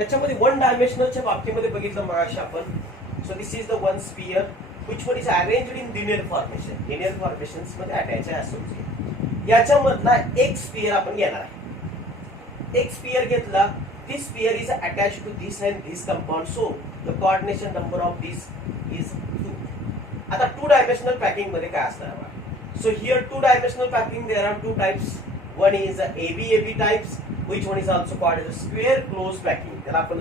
याच्यामध्ये वन डायमेन्शनलच्या बाबतीमध्ये बघितलं मगाशी आपण. So this is the one sphere which one is arranged in linear formation. Linear formations मध्ये अटॅच आहे असोसिएट. याच्यामधला एक स्पियर आपण घेणार आहे. एक स्पियर घेतला. This sphere is attach to this and this compound. So the coordination number of this is 2. आता टू डायमेन्शनल पॅकिंग मध्ये काय असणार आहे? So here two dimensional packing, there are two types. One is ABAB types, which one is also called as a square close packing. त्याला आपण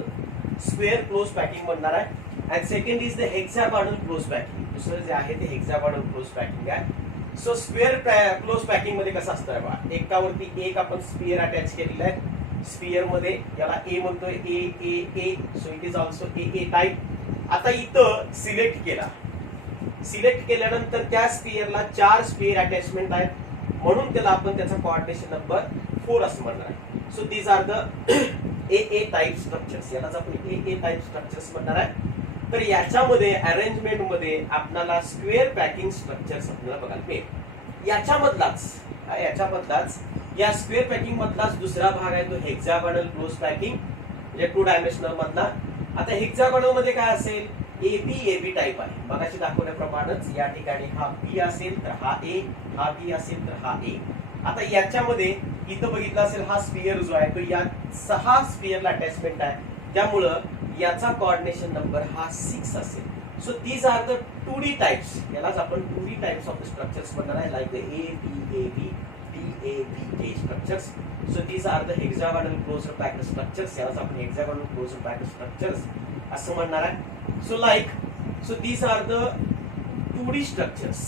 square close packing म्हणणार आहे. And second is the hexagonal close packing. दुसरं जे आहे ते hexagonal close packing आहे. So square close packing मध्ये कसं असतं बघा, एकावरती एक आपण स्पियर अटॅच केलेला आहे. स्पियर मध्ये याला A म्हणतोय, A. So it is also A type. आता इथं सिलेक्ट केला. सिलेक्ट केल्यानंतर त्या स्पियरला 4 स्पियर अटॅचमेंट आहेत, म्हणून त्याला आपण त्याचा कोऑर्डिनेशन नंबर 4 असं म्हणणार आहे. So these are the A type structures. यालाच आपण ए टाइप स्ट्रक्चर्स म्हणणार आहे. तर याच्यामध्ये अरेंजमेंट मध्ये आपल्याला स्क्वेअर पॅकिंग स्ट्रक्चर्स आपल्याला बघायला मिळेल. याच्यामधलाच या स्क्वेअर पॅकिंग मधलाच दुसरा भाग आहे तो हेक्सागोनल क्लोज पॅकिंग, म्हणजे 2 डायमेन्शनल मधला. आता हेक्सागोनल मध्ये काय असेल? एबी टाइप आहे. मगाशी दाखवल्याप्रमाणेच या ठिकाणी हा बी असेल तर हा ए, हा बी असेल तर हा ए. आता याच्यामध्ये इथं बघितलं असेल हा स्पियर जो आहे तो या 6 स्पियरला अटॅचमेंट आहे, त्यामुळं याचा कोऑर्डिनेशन नंबर हा 6 असेल. So these are the 2D types. यालाच आपण 2D types of the structures म्हणणार आहे, like the ABAB, DABA structures. So these are the hexagonal closed packed structures. यालाच आपण हेक्सागोनल क्लोज्ड पॅक्ड स्ट्रक्चर्स असं म्हणणार आहे. So these are the 2D structures.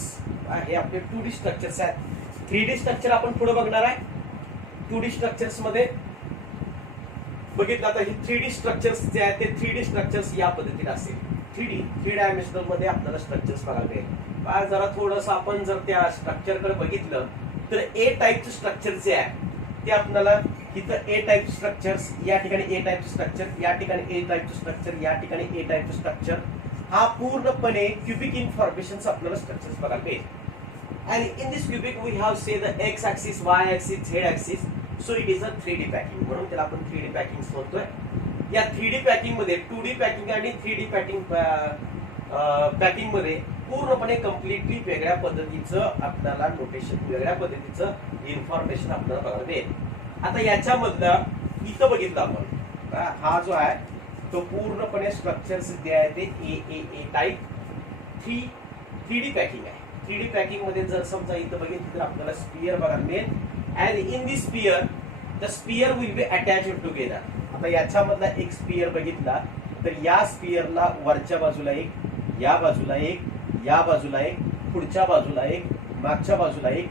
हे आपले 2D स्ट्रक्चर्स आहेत. 3D स्ट्रक्चर आपण पुढे बघणार आहे. 2D स्ट्रक्चर्स मध्ये बघितलं आता हे 3D स्ट्रक्चर्स जे आहेत ते 3D स्ट्रक्चर्स या पद्धतीने असेल. 3 डायमेन्शनल मध्ये आपल्याला स्ट्रक्चर्स बघायला मिळेल. जरा थोडस आपण जर त्या स्ट्रक्चरकडे बघितलं तर ए टाइपचं स्ट्रक्चर जे आहे ते आपल्याला इथं ए टाइप स्ट्रक्चर्स, या ठिकाणी ए टाइप स्ट्रक्चर, या ठिकाणी ए टाइप स्ट्रक्चर, या ठिकाणी ए टाइप स्ट्रक्चर, हा पूर्णपणे क्युबिक इन्फॉर्मेशन आपल्याला स्ट्रक्चर्स बघायला मिळेल. आणि in this cubic we have say the X axis, Y axis, Z axis. So it is a 3D packing, म्हणून त्याला आपण 3D पॅकिंग म्हणतोय. या 3D पॅकिंग मध्ये 2D पॅकिंग आणि 3D पॅकिंग मध्ये पूर्णपणे कम्प्लिटली वेगळ्या पद्धतीचं आपल्याला नोटेशन, वेगळ्या पद्धतीचं इन्फॉर्मेशन आपल्याला बघायला मिळेल. आता याच्यामधला इथं बघितलं आपण, हा जो आहे तो पूर्णपणे स्ट्रक्चर्स जे आहे ते ए टाइप 3D पॅकिंग आहे. 3D पॅकिंग मध्ये जर समजा इथं बघितलं तर आपल्याला स्पियर बघायला मिळेल. And in this sphere the sphere will be attached together. आता याच्यामधला एक स्पियर बघितला तर या स्पियरला वरच्या बाजूला एक, या बाजूला एक, या बाजूला एक, पुढच्या बाजूला एक, मागच्या बाजूला एक,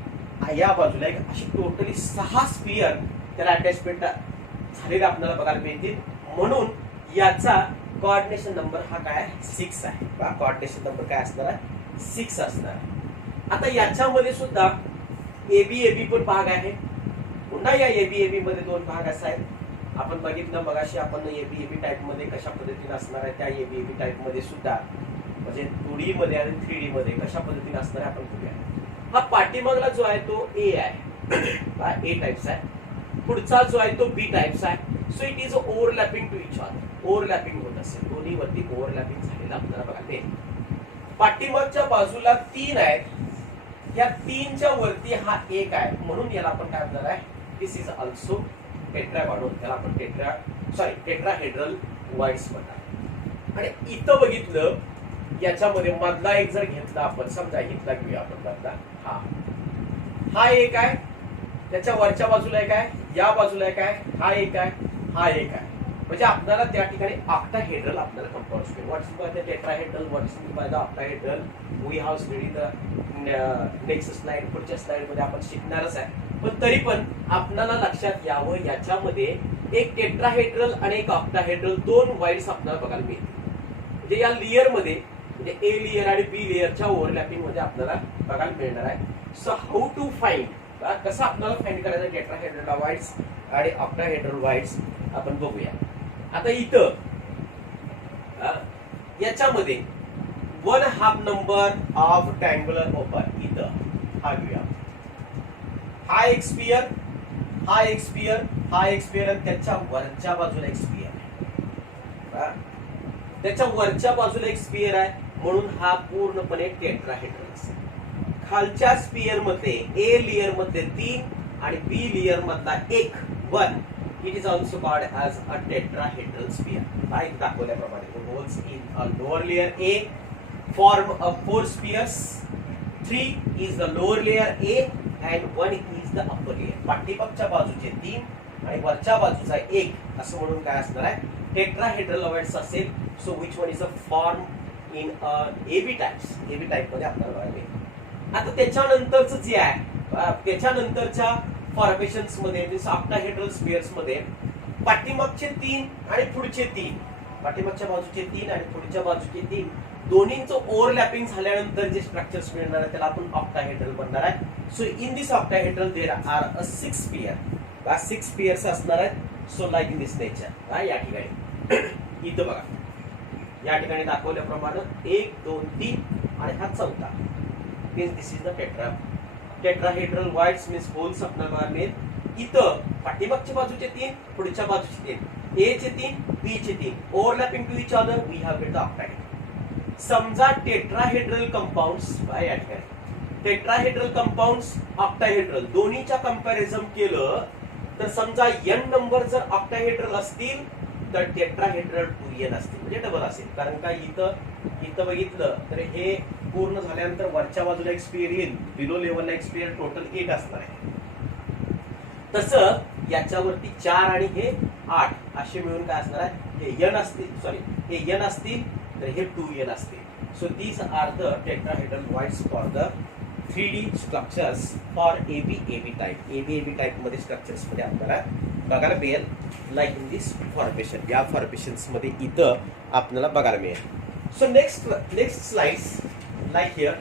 या बाजूला एक, अशी टोटली 6 स्पियर त्याला अटॅचमेंट झालेला आपल्याला बघायला मिळतील. म्हणून याचा कोऑर्डिनेशन नंबर हा काय 6 आहे. कोऑर्डिनेशन नंबर काय असणार आहे? 6 असणार. आता याच्यामध्ये सुद्धा एबी पण भाग आहे. पुन्हा या एबी मध्ये 2 भाग असा आहेत. आपण बघितलं मगाशी आपण एबी टाइप मध्ये कशा पद्धतीने असणार आहे, त्या एबी टाइप मध्ये सुद्धा म्हणजे 2D मध्ये आणि 3D मध्ये कशा पद्धतीने असणार आहे आपण बघूया. हा पाठीमागला जो आहे तो ए आहे, ए टाइप्स आहे. पुढचा जो आहे तो बी टाइप्स आहे. So it is overlapping to each other. Overlapping होत असेल, दोन्ही वरती ओव्हरलॅपिंग झालेलं आपल्याला बघायला मिळेल. पाठीमागच्या बाजूला 3 आहेत. या 3च्या वरती हा एक आहे, म्हणून याला आपण काय म्हणणार आहे? दिस इज ऑल्सो टेट्रागॉनल. त्याला आपण टेट्राहेड्रल वाईड्स म्हणणार. आणि इथं बघितलं याच्यामध्ये मधला एक जर घेतला आपण, समजा इथला घेऊया आपण मधला, हा एक आहे, त्याच्या वरच्या बाजूला एक आहे, या बाजूला एक आहे, हा एक आहे, हा एक आहे. म्हणजे आपल्याला त्या ठिकाणी ऑक्टाहेड्रल आपल्याला compound square. What is by the tetrahedral, what is by the octahedral, we have studied the next slide. पुढच्या स्लाइड मध्ये आपण शिकणारच आहे. पण तरी पण आपल्याला लक्षात यावं, याच्यामध्ये एक टेट्राहेड्रल आणि एक ऑक्टाहेड्रल 2 वाईड्स आपल्याला बघायला मिळतील. म्हणजे या लेयर मध्ये म्हणजे ए लेयर आणि बी लेयरच्या ओव्हरलॅपिंग मध्ये आपल्याला बघायला मिळणार आहे. सो हाऊ टू फाइंड, कसं आपल्याला फाइंड करायचं टेट्राहेड्रल वाईड्स आणि ऑक्टाहेड्रल वाईड्स आपण बघूया. आता इथं याच्यामध्ये 1/2 नंबर ऑफ ट्रायंग्युलर ओपन, इथं हा घेऊया. हा एक स्पियर, हा एक स्पियर, हा एक स्पियर आणि त्याच्या वरच्या बाजूला एक स्पियर आहे. त्याच्या वरच्या बाजूला एक स्पियर आहे म्हणून हा पूर्णपणे टेट्राहेड्रल असेल. खालच्या स्पियर मध्ये ए लेयर मध्ये 3 आणि बी लेयर मधला 1 1 it is also called as a tetrahedral sphere. Like दाखवल्याप्रमाणे holes in a lower layer A form a 4 spheres. 3 is the lower layer A and 1 is the upper layer. पाठीमागच्या बाजूचे 3 आणि वरच्या बाजूचा 1 असं म्हणून काय असणार आहे टेट्राहेड्रल ओव्हल्स असेल. So which one is a form in AB types. AB type मध्ये आपल्याला बघायला. आता त्याच्यानंतरच जे आहे त्याच्यानंतरच्या फॉर्मेशन्स मध्ये ऑक्टाहेड्रल स्पियर्स मध्ये पाठीमागचे 3 आणि पुढचे 3 पाठीमागच्या बाजूचे 3 आणि पुढच्या बाजूचे 3 दोन्हींचं ओव्हरलॅपिंग झाल्यानंतर जे स्ट्रक्चर्स मिळणार आहे त्याला आपण ऑक्टाहेड्रल म्हणणार आहे. So in this octahedral there are a 6 sphere. 6 spheres असणार आहेत. So like in this nature. या ठिकाणी इथं बघा या ठिकाणी दाखवल्याप्रमाणे 1 2 3 आणि हा चौथा means this is the tetrahedral wides means holes आपल्याला मिळेल. इथं पाठीमागच्या बाजूचे 3 पुढच्या बाजूचे 3 ए चे 3 बी चे 3 overlapping to each other we have get the octahedral. समजा टेट्राहेड्रल कंपाऊंड्स या ठिकाणी टेट्राहेड्रल कंपाऊंड्स ऑक्टाहेड्रल दोन्हीच्या कंपॅरिझन केलं तर समजा n नंबर जर ऑक्टाहेड्रल असतील तर टेट्राहेड्रल 2n असतील म्हणजे डबल असेल. कारण का इथं बघितलं तर हे पूर्ण झाल्यानंतर वरच्या बाजूला एक स्पियर येईल बिलो लेवलला एक स्पियर टोटल 8 असणार आहे. तसं याच्यावरती 4 आणि हे 8 असे मिळून काय असणार आहे हे n असतील हे n असतील तर हे 2n असतील. So these are the tetrahedral voids for the 3D structures for AB type. AB type मध्ये स्ट्रक्चर्स मध्ये आपल्याला बघायला मिळेल लाईक इन दिस फॉर्मेशन. या फॉर्मेशन्स मध्ये इथं आपल्याला बघायला मिळेल. So next slides like here.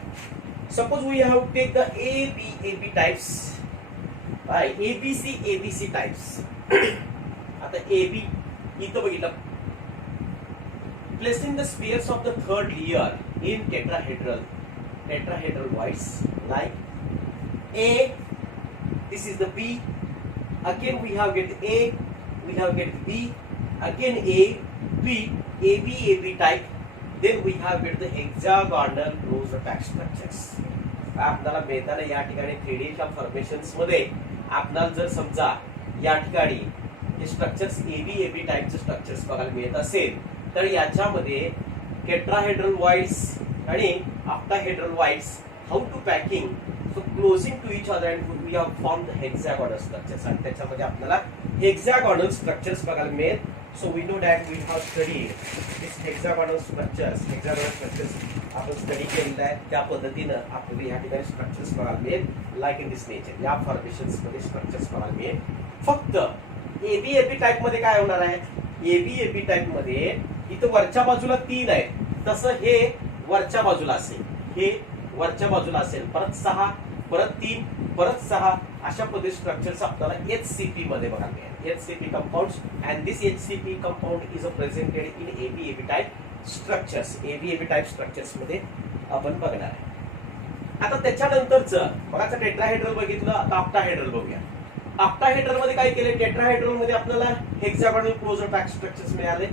Suppose we have to take the AB types. Right, ABC types. आता AB इथं बघितलं. Placing the spheres of the third layer in tetrahedral voids like A. This is the B. Again we have get A. We have get B. Again A, B, AB type. Then we have get the hexagonal closed packed structures. आपल्याला मिळताना या ठिकाणी 3D च्या formations मध्ये आपल्याला जर समजा या ठिकाणी हे स्ट्रक्चर्स एबी टाइपचे स्ट्रक्चर्स बघायला मिळत असेल तर याच्यामध्ये टेट्राहेड्रल वाइड्स आणि octahedral voids how to packing so closing to each other and we have form the hexagonal structures. आणि त्याच्यामध्ये आपल्याला हेक्सागोनल स्ट्रक्चर्स बघायला मिळेल. So we know that we have studied this hexagonal structures. आपण study केलेलं आहे त्या पद्धतीनं आपल्याला या ठिकाणी स्ट्रक्चर्स बघायला मिळेल लाईक इन दिस नेचर. या फॉर्मेशन्स मध्ये स्ट्रक्चर्स बघायला मिळेल. फक्त एबी टाइप मध्ये काय होणार आहे एबी टाइप मध्ये इथं वरच्या बाजूला 3 आहे तसं हे वरच्या बाजूला असेल हे वरच्या बाजूला असेल परत 6 परत 3 परत 6 अशा पद्धती स्ट्रक्चर्स आपल्याला HCP मध्ये बघायला मिळेल. HCP compounds and this HCP compound is presented in AB type structures. AB type structures मध्ये आपण बघणार आहे. आता त्याच्यानंतरचं बघा टेट्राहेड्रल बघितलं आता ऑक्टाहेड्रल बघूया. ऑक्टाहेड्रल मध्ये काय केले टेट्राहेड्रल मध्ये आपल्याला हेक्सागोनल क्लोज्ड पॅक्ड स्ट्रक्चर्स मिळाले.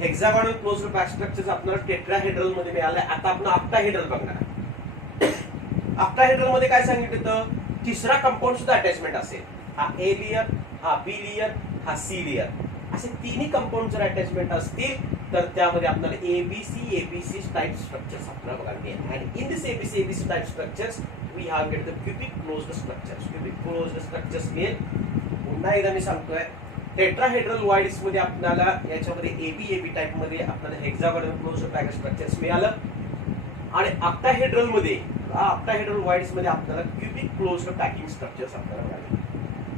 हेक्सागोनल क्लोज्ड पॅक्ड स्ट्रक्चर्स आपल्याला टेट्राहेड्रल मध्ये मिळाले. आता आपण ऑक्टाहेड्रल बघणार आहे. ऑक्टाहेड्रल मध्ये काय सांगितलं तिसरा कंपाऊंड सुद्धा अटॅचमेंट असेल. हा ए लेयर हा बी लेयर हा सी लेयर असे तिन्ही कंपाऊंड जर अटॅचमेंट असतील तर त्यामध्ये आपल्याला एबीसी टाइप स्ट्रक्चर्स आपल्याला बघायला मिळेल. आणि in this ABC type structures we have get the cubic closed structures मिळेल. पुन्हा एकदा मी सांगतोय टेट्राहेड्रल वाइड्स मध्ये आपल्याला याच्यामध्ये एबी टाइप मध्ये आपल्याला हेक्सागोनल क्लोज्ड पॅक्ड स्ट्रक्चर्स मिळालं आणि ऑक्टाहेड्रल वाइड्स मध्ये आपल्याला क्यूबिक क्लोज्ड पॅकिंग स्ट्रक्चर्स आपल्याला मिळाले.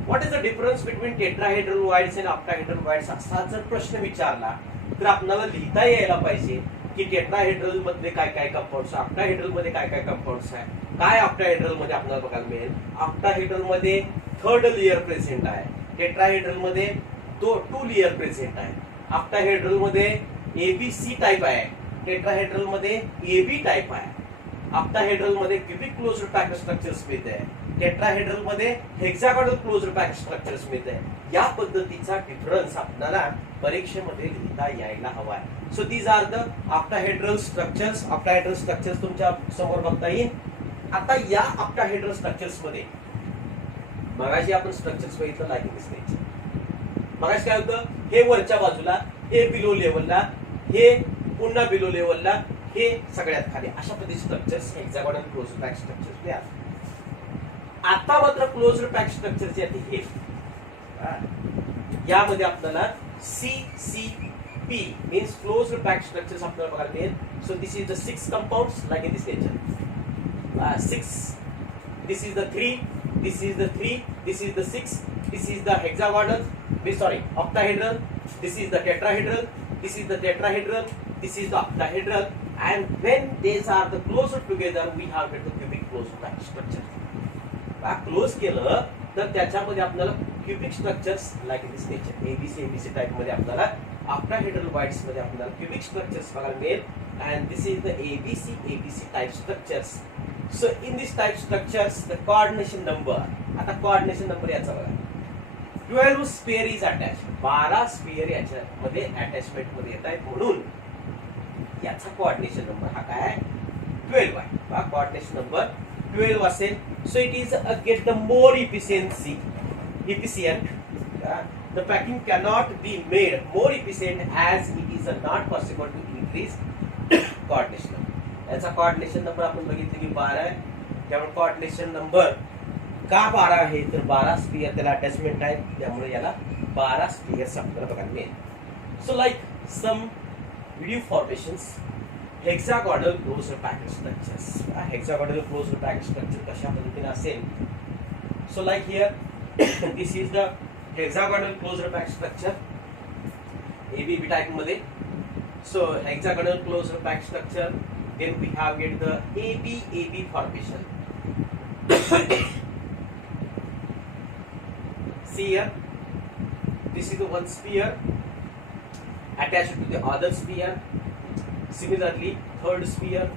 What is the difference between tetrahedral voids आणि ऑक्टाहेड्रल वाइड्स असा जर प्रश्न विचारला तर आपल्याला लिहिता यायला पाहिजे की टेट्राहेड्रल मध्ये काय काय कंपाऊंड्स ऑक्टाहेड्रल मध्ये काय काय कंपाऊंड्स आहे. काय ऑक्टाहेड्रल मध्ये आपल्याला बघायला मिळेल ऑक्टाहेड्रल मध्ये 3rd लेयर प्रेझेंट आहे. टेट्राहेड्रल मध्ये 2 लेयर प्रेझेंट आहे. ऑक्टाहेड्रल मध्ये एबीसी टाइप आहे. टेट्राहेड्रल मध्ये एबी टाइप आहे. ऑक्टाहेड्रल मध्ये क्यूबिक क्लोज्ड पॅक्ड स्ट्रक्चर्स मिळते. टेट्राहेड्रल मध्ये हेक्सागोनल क्लोज्ड पॅक स्ट्रक्चर्स मिळते. या पद्धतीचा डिफरन्स आपल्याला परीक्षेमध्ये लिहिता यायला हवा आहे. So these are the octahedral structures. Octahedral structures तुमच्या समोर बघता येईल. आता या ऑक्टाहेड्रल स्ट्रक्चर्स मध्ये मगाशी आपण स्ट्रक्चर्स बघितलं लाईकिंग स्टेज. मगाशी काय होतं, हे वरच्या बाजूला, हे बिलो लेवलला, हे पुन्हा बिलो लेवलला, हे सगळ्यात खाली, अशा पद्धतीचे structures hexagonal closed pack structures मध्ये असतात. आता मात्र क्लोज्ड पॅक स्ट्रक्चर जे आहे हे यामध्ये आपल्याला CCP means closed pack structures आपल्याला बघायला मिळेल. So this is the 6 compounds like in this nature. 6, this is the 3, this is the 3, this is the 6, this is the hexagonal, octahedral, this is the tetrahedral, this is the tetrahedral, this is the octahedral, and when these are the closer together we have get the cubic closed pack structure. Close केलं तर त्याच्यामध्ये आपल्याला cubic structures like दिस nature ABC type मध्ये आपल्याला octahedral wides मध्ये आपल्याला cubic structures बघायला मिळेल. and this is the ABC type structures. So in this type structures the coordination number, आता coordination number याचा बघा, 12 sphere is attached. 12 sphere याच्यामध्ये attachment मध्ये येत आहेत, म्हणून याचा coordination number हा काय 12 आहे. हा coordination number 12 असेल. So it is get the more efficient. The packing cannot be made more efficient as it is not possible to increase coordination number. याचा coordination number आपण बघितलं की 12 आहे. त्यामुळे coordination number का 12 आहे तर 12 स्फिअर त्याला अटॅचमेंट आहे, त्यामुळे याला 12 स्फिअर्स आपल्याला बघायला मिळेल. So like some video formations hexagonal closed pack structures. Hexagonal closed pack structure कशा पद्धतीने असेल. So like here this is the hexagonal closed pack structure ABB type मध्ये. So hexagonal closed pack structure, then we have get the ABAB formation. See here, this is the one sphere attached to the other sphere. Similarly, third sphere,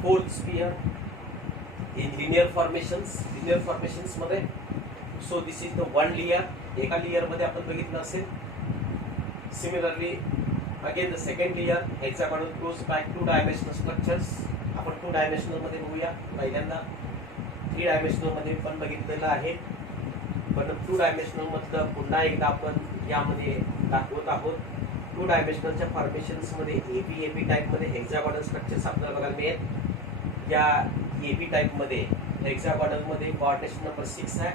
fourth sphere in linear formations मध्ये. So this is the one layer. एका layer मध्ये आपण बघितलं असेल. Similarly, again the second layer hexagonal closed pack 2-dimensional structures. आपण 2-dimensional मध्ये बघूया. पहिल्यांदा 3-dimensional मध्ये पण बघितलेलं आहे, पण 2-dimensional मधलं पुन्हा एकदा आपण यामध्ये दाखवत आहोत. 2-dimensionalच्या फॉर्मेशन्स मध्ये ABAB टाइप मध्ये हेक्सागोनल स्ट्रक्चर्स आपल्याला बघायला मिळेल. या AB टाइप मध्ये हेक्सागोनल मध्ये कोऑर्डिनेशन नंबर 6 आहे.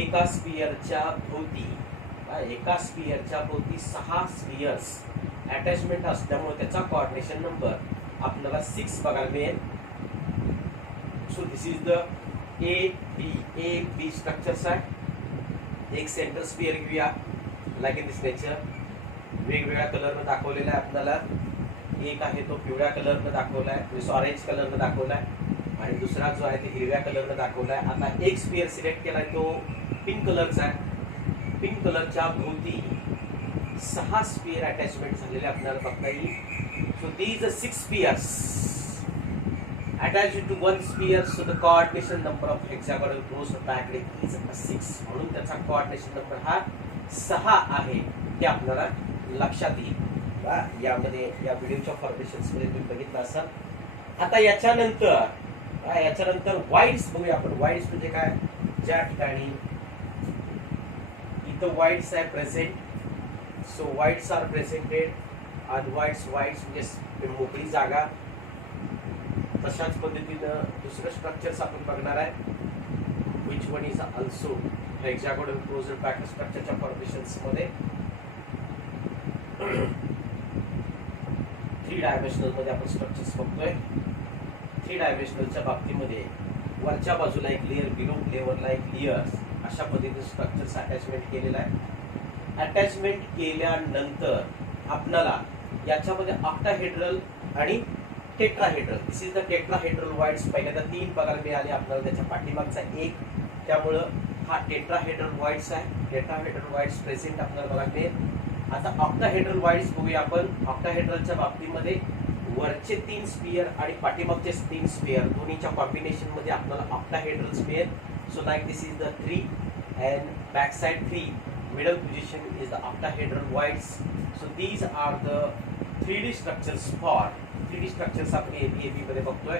एका स्फिअरच्या भोवती 6 स्फिअर्स अटॅचमेंट असल्यामुळे त्याचा कोऑर्डिनेशन नंबर आपल्याला 6 बघायला मिळेल. So this is the ABAB structures आहे. एक सेंटर स्फिअर घेऊया लाईक इन दिस नेचर. वेगवेगळ्या कलरने दाखवलेला आहे आपल्याला. एक आहे तो पिवळ्या कलरने दाखवला आहे, ऑरेंज कलरने दाखवला आहे, आणि दुसरा जो आहे ते हिरव्या कलरने दाखवला आहे. आता एक स्फिअर सिलेक्ट केलाय तो पिंक कलरचा आहे. पिंक कलरच्या भोवती 6 स्फिअर अटॅचमेंट झालेले आपल्याला बघता येईल. So these 6 स्फिअर्स attached to one sphere, so the coordination number of hexagonal closed packed is 6. म्हणून त्याचा coordination number हा 6 आहे, हे आपल्याला लक्षात येईल. यामध्ये या व्हिडिओच्या फॉर्मेशन्स मध्ये तुम्ही बघितलं असाल. आता याच्यानंतर वाइड्स बघूया आपण. वाइड्स म्हणजे काय, ज्या ठिकाणी इथं वाइड्स आहे present. So voids are presented आणि वाइड्स म्हणजे मोकळी जागा. तशाच पद्धतीनं दुसरं स्ट्रक्चर्स आपण बघणार आहे, which one is also hexagonal closed pack स्ट्रक्चरच्या फॉर्मेशन्स मध्ये 3 डायमेन्शनल मध्ये आपण स्ट्रक्चर्स बघतोय. 3 डायमेन्शनलच्या बाबतीमध्ये वरच्या बाजूला एक लेअर, बिलो लेवलला एक लेअर, अशा पद्धतीने स्ट्रक्चर्स अटॅचमेंट केलेलं आहे. अटॅचमेंट केल्यानंतर आपल्याला याच्यामध्ये ऑक्टाहेड्रल आणि tetrahedral, this is the tetrahedral wides पहिल्यांदा 3 बघायला मिळाले आपल्याला, त्याच्या पाठीमागचा 1, त्यामुळं हा टेट्राहेड्रल वाइड्स आहे. टेट्राहेड्रल वाइड्स प्रेझेंट आपल्याला बघायला मिळेल. आता ऑक्टाहेड्रल वाइड्स बघूया आपण. ऑक्टाहेड्रलच्या बाबतीमध्ये वरचे 3 स्पियर आणि पाठीमागचे 3 स्पियर दोन्हीच्या कॉम्बिनेशन मध्ये आपल्याला octahedral sphere. So like this is the 3 and backside 3, middle position is the octahedral voids. So these are the 3D structures for 3D structures आपण AB मध्ये बघतोय.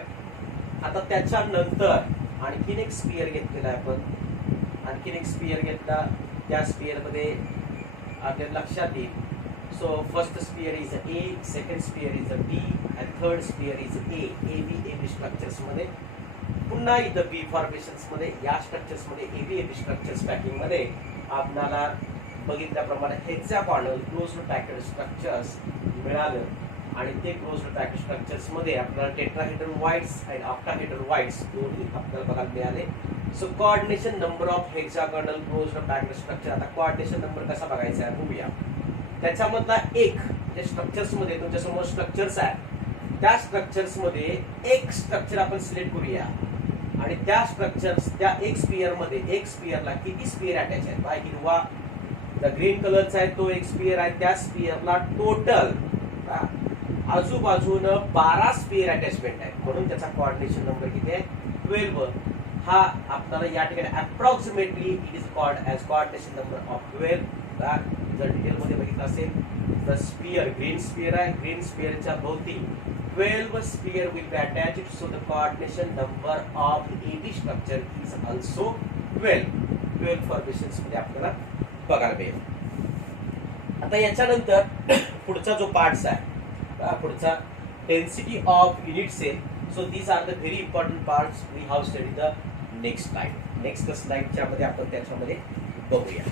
आता त्याच्यानंतर आणखीन एक स्पियर घेतलेला आहे आपण. आणखीन एक स्पियर घेतला. त्या स्पियर मध्ये आपल्या लक्षात येईल. So first sphere is A, second sphere is B and third sphere is A. AB structures मध्ये पुन्हा इथं बी फॉर्मेशन्स मध्ये या स्ट्रक्चर्स मध्ये एबी स्ट्रक्चर्स पॅकिंग मध्ये आपल्याला बघितल्याप्रमाणे हेक्सागोनल क्लोज्ड पॅक्ड स्ट्रक्चर्स मिळालं. आणि ते क्लोज्ड पॅक्ड स्ट्रक्चर्स मध्ये आपल्याला टेट्राहेड्रल वाईड्स आणि ऑक्टाहेड्रल वाईड्स दोन्ही आपल्याला बघायला मिळाले. So coordination number of hexagonal closed packed structure. आता कोऑर्डिनेशन नंबर कसा बघायचा आहे बघूया. त्याच्यामधला एक जे स्ट्रक्चर्स मध्ये तुमच्यासमोर स्ट्रक्चर्स आहे त्या स्ट्रक्चर्स मध्ये एक स्ट्रक्चर आपण सिलेक्ट करूया आणि त्या स्ट्रक्चर्स त्या एक स्पियर मध्ये एक स्पियरला किती स्पियर अटॅच आहेत. बा हिरवा ग्रीन कलरचा आहे तो एक स्पियर आहे. त्या स्पियरला टोटल आजूबाजूनं 12 स्पियर अटॅचमेंट आहे म्हणून त्याचा कोऑर्डिनेशन नंबर किती आहे 12. हा आपल्याला या ठिकाणी approximately it is called as coordination number of 12. जर डिटेल मध्ये बघितलं असेल द स्पियर ग्रीन स्पियर आहे. ग्रीन स्पियरच्या भोवती 12 sphere will be attached, so the coordination number of AB structure is also 12. 12 formations मध्ये आपल्याला बघायला मिळेल. आता याच्यानंतर पुढचा जो पार्ट्स आहे पुढचा density of unit cell. So these are the very important parts we have study the next slide. Next स्लाइडच्या मध्ये आपण त्याच्यामध्ये बघूया.